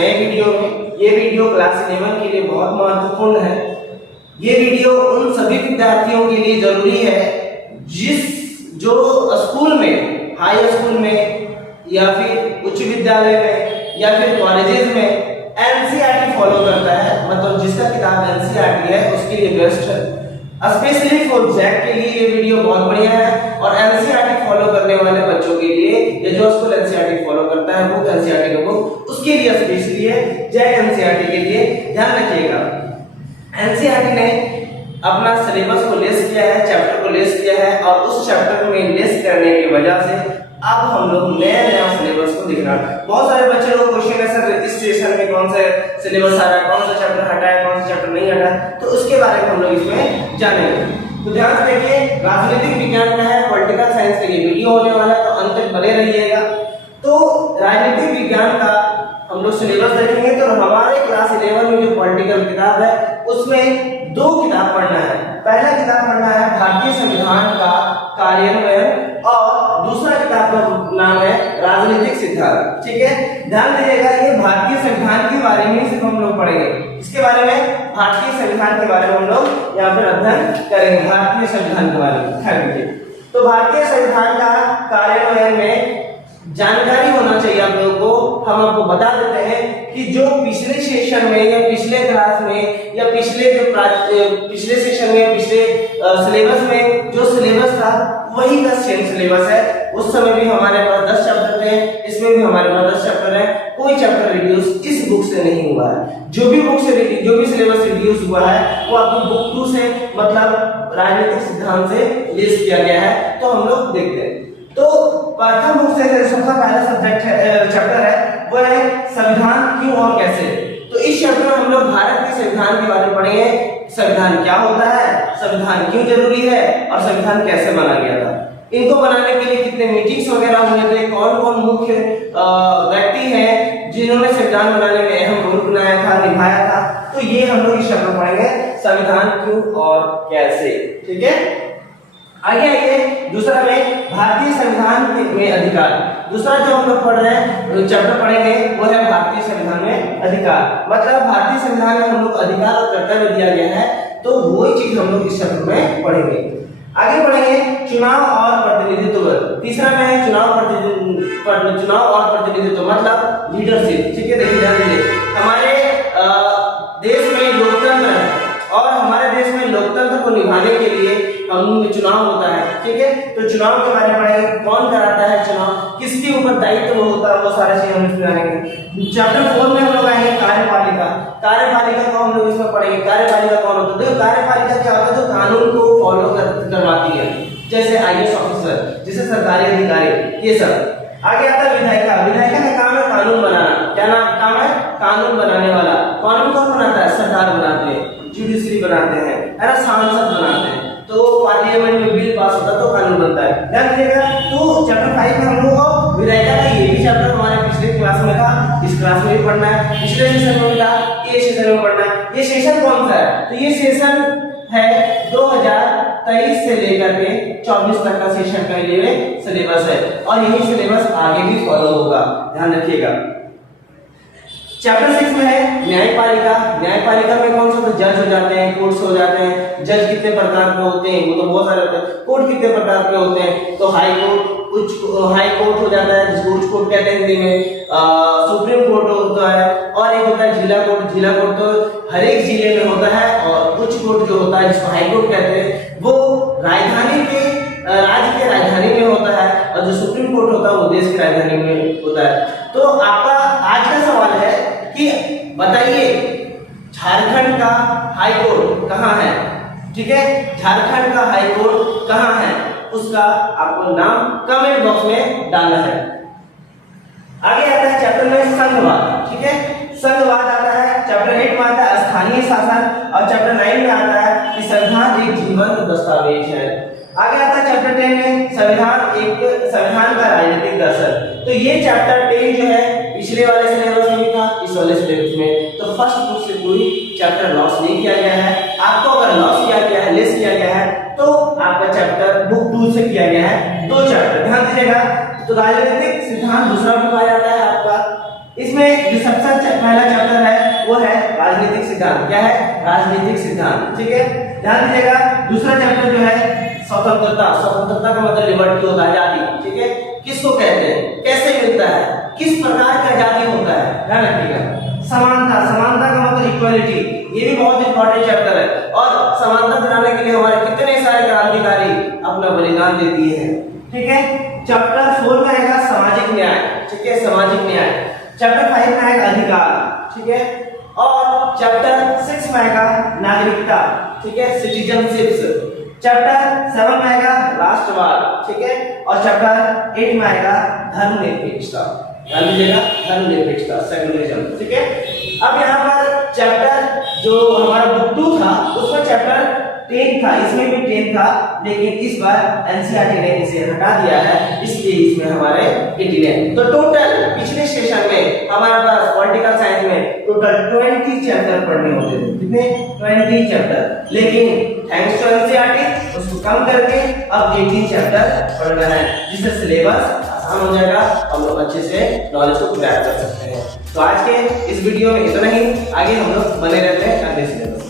नए वीडियो में। ये वीडियो क्लास 11 के लिए बहुत महत्वपूर्ण है। ये वीडियो उन सभी विद्यार्थियों के लिए जरूरी है जो स्कूल में, हाई स्कूल में या फिर उच्च विद्यालय में या फिर कॉलेजेस में एनसीईआरटी फॉलो करता है, मतलब जिसका किताब एनसीईआरटी है उसके लिए बेस्ट है। स्पेशली फॉर जैक के लिए ये वीडियो बहुत बढ़िया है और एनसीईआरटी फॉलो करने वाले बच्चों के लिए या जो स्कूल एनसीईआरटी फॉलो करता है वो एनसीईआरटी का बुक उसके लिए स्पेशली है। जैक एनसीईआरटी के लिए ध्यान रखिएगा, एनसीईआरटी ने अपना सिलेबस को लेस किया है, चैप्टर को लेस किया है और उस चैप्टर में लेस करने की वजह से अब हम लोग नया सिलेबस को दिख रहा है। बहुत सारे बच्चे लोग क्वेश्चन है सर इस सेशन में कौन सा सिलेबस आ रहा है, कौन सा चैप्टर हटा है, कौन सा चैप्टर नहीं हटा है, तो उसके बारे में हम लोग इसमें जानेंगे। तो ध्यान से देखिए, राजनीतिक विज्ञान का है, पॉलिटिकल साइंस का ये वीडियो होने वाला है, तो अंत तक बने रहिएगा। तो राजनीतिक विज्ञान का हम लोग सिलेबस देखेंगे। तो हमारे क्लास 11 में जो पॉलिटिकल किताब है उसमें दो किताब पढ़ना है। पहला किताब पढ़ना है भारतीय संविधान का कार्यान्वयन और दूसरा किताब का नाम है राजनीतिक सिद्धांत। ठीक है, ध्यान दीजिएगा, ये भारतीय संविधान के बारे में सिर्फ हम लोग पढ़ेंगे। इसके बारे में भारतीय संविधान के बारे में हम लोग यहाँ पर अध्ययन करेंगे, भारतीय संविधान के बारे में। तो भारतीय संविधान का कार्यान्वयन में जानकारी होना चाहिए आप लोगों को। हम आपको बता देते हैं कि जो पिछले सेशन में या पिछले क्लास में या पिछले सेशन में पिछले सिलेबस में जो सिलेबस था वही का सेम सिलेबस है। उस समय भी हमारे पास 10 चैप्टर थे, इसमें भी हमारे पास 10 चैप्टर है। कोई चैप्टर रिड्यूस इस बुक से नहीं हुआ है। जो भी सिलेबस रिड्यूस हुआ है वो आपको बुक 2 से, मतलब राजनीतिक सिद्धांत से लेस किया गया है। तो हम लोग देखते हैं। तो प्रथम बुक से सबसे पहला सब्जेक्ट चैप्टर है वो है संविधान क्यों और कैसे। तो इस चैप्टर में हम लोग भारत के संविधान के बारे में पढ़ेंगे। संविधान क्या होता है, संविधान क्यों जरूरी है और संविधान कैसे बना गया था, इनको बनाने के लिए कितने मीटिंग्स वगैरह हुए थे, कौन कौन मुख्य व्यक्ति हैं जिन्होंने संविधान बनाने में अहम रोल निभाया था। तो ये हम लोग इस चैप्टर में पढ़ेंगे, संविधान क्यों और कैसे। ठीक है, आइए दूसरा में भारतीय संविधान में अधिकार। दूसरा जो हम लोग पढ़ रहे हैं चैप्टर पढ़ेंगे वो है भारतीय संविधान में अधिकार। मतलब भारतीय संविधान में हम लोग अधिकार और कर्तव्य दिया गया है, तो वही चीज हम लोग इस चैप्टर में पढ़ेंगे। आगे पढ़ेंगे चुनाव और प्रतिनिधित्व। तीसरा में है चुनाव और प्रतिनिधित्व, मतलब लीडरशिप। ठीक है, देखिए ध्यान दीजिए, हमारे देश में लोकतंत्र है और हमारे देश में लोकतंत्र को निभाने के लिए हम चुनाव होता है। ठीक है, तो चुनाव के बारे में पढ़ेंगे, कौन कराता है चुनाव, किसके ऊपर दायित्व होता है, वो सारे चीज हम इसमें जानेंगे। चैप्टर 4 में हम लोग आएंगे कार्यपालिका। कार्यपालिका को हम लोग इसमें पढ़ेंगे। कार्यपालिका कौन होता है? देखो, कार्यपालिका क्या होता है, जो कानून को फॉलो करवाती है, जैसे आईएएस ऑफिसर, जैसे सरकारी अधिकारी, ये सब। आगे आता है विधायिका। विधायिका का काम है कानून बनाना। क्या काम है? कानून बनाने वाला। कानून कौन बनाता है? सरकार बनाते हैं, जुडिशरी बनाते हैं, है ना, सांसद बनाते हैं। तो पार्लियामेंट में बिल पास होता है तो कानून बनता है। ध्यान दीजिएगा। तो चैप्टर 5 में हम लोग को विधायिका का ये भी चैप्टर हमारे पिछले क्लास में था, इस क्लास में भी पढ़ना है, पिछले सेशन में भी था, ये सेशन में पढ़ना है। ये सेशन कौन सा है? तो ये सेशन है 2023 से लेकर के 24 तक का सेशन का लिए सिलेबस है और यही सिलेबस आगे भी फॉलो होगा, ध्यान रखिएगा। चैप्टर 6 में है न्यायपालिका। न्यायपालिका में कौन सा? तो जज हो जाते हैं, कोर्ट्स हो जाते हैं। जज कितने प्रकार के होते हैं? वो तो बहुत सारे होते हैं। कोर्ट कितने प्रकार के होते हैं? तो हाई कोर्ट हो जाता है, जिसको उच्च कोर्ट कहते हैं हिंदी में। सुप्रीम कोर्ट होता है और एक होता है जिला कोर्ट। जिला कोर्ट तो हर एक जिले में होता है और उच्च कोर्ट जो होता है जिसको हाई कोर्ट कहते हैं वो राज्य के राजधानी में होता है और जो सुप्रीम कोर्ट होता है वो देश की राजधानी में होता है। तो आपका आज का सवाल है कि बताइए झारखंड का हाई कोर्ट कहाँ है? ठीक है, झारखंड का हाई कोर्ट कहाँ है, उसका आपको नाम कमेंट बॉक्स में डालना है। आगे आता है चैप्टर में संघवाद। ठीक है, संघवाद आता है। चैप्टर 8 में आता है स्थानीय शासन और चैप्टर 9 में आता है कि संविधान एक जीवंत दस्तावेज है। आगे आता है चैप्टर 10 में संविधान का राजनीतिक दर्शन। तो ये चैप्टर 10 जो है पिछले वाले सिलेबस में भी था, इस वाले सिलेबस में। तो फर्स्ट बुक से कोई चैप्टर लॉस नहीं किया गया है। आपको अगर लॉस किया गया है, लेस किया गया है, तो आपका चैप्टर बुक 2 से किया गया है 2 चैप्टर। ध्यान दीजिएगा। तो राजनीतिक सिद्धांत दूसरा बुक आ जाता है आपका। इसमें जो सबसे पहला चैप्टर है वो है राजनीतिक सिद्धांत। क्या है? राजनीतिक सिद्धांत। ठीक है, ध्यान दीजिएगा। दूसरा चैप्टर जो है स्वतंत्रता। स्वतंत्रता का मतलब लिबर्टी होता है, आजादी। ठीक है, किसको कहते हैं, कैसे मिलता है, किस प्रकार की आजादी होता है, ध्यान रखिएगा। समानता। समानता का मतलब इक्वालिटी, ये भी बहुत इंपॉर्टेंट चैप्टर है। और समानता दिलाने के लिए हमारे कितने सारे क्रांतिकारी अपना बलिदान दे दिए हैं। ठीक है, चैप्टर 4 में आएगा सामाजिक न्याय। ठीक है, सामाजिक न्याय। चैप्टर 5 में आएगा अधिकार। ठीक है, और चैप्टर 6 में आएगा नागरिकता। ठीक है, सिटीजनशिप्स। चैप्टर 7 में आएगा राष्ट्रवाद। ठीक है, और चैप्टर 8 में आएगा धर्मनिरपेक्षता। ध्यान दीजिएगा, धर्मनिरपेक्षता, सेकुलरिज्म। ठीक है, अब यहाँ पर चैप्टर जो हमारा बुक 2 था उसमें चैप्टर 10 था, इसमें भी 10 था, लेकिन इस बार एनसीईआरटी ने इसे हटा दिया है, इसलिए इसमें हमारे 18 है। तो टोटल पिछले सेशन में हमारे पास पॉलिटिकल साइंस में टोटल 20 चैप्टर पढ़ने होते थे। कितने? 20 चैप्टर, लेकिन थैंक्स टू एनसीईआरटी उसको कम करके अब 18 चैप्टर पढ़ना है, जिससे सिलेबस आसान हो जाएगा, हम लोग अच्छे से नॉलेज को ग्रैब कर सकते हैं। तो आज के इस वीडियो में इतना ही, आगे हम लोग बने रहते हैं अगले सिलेबस।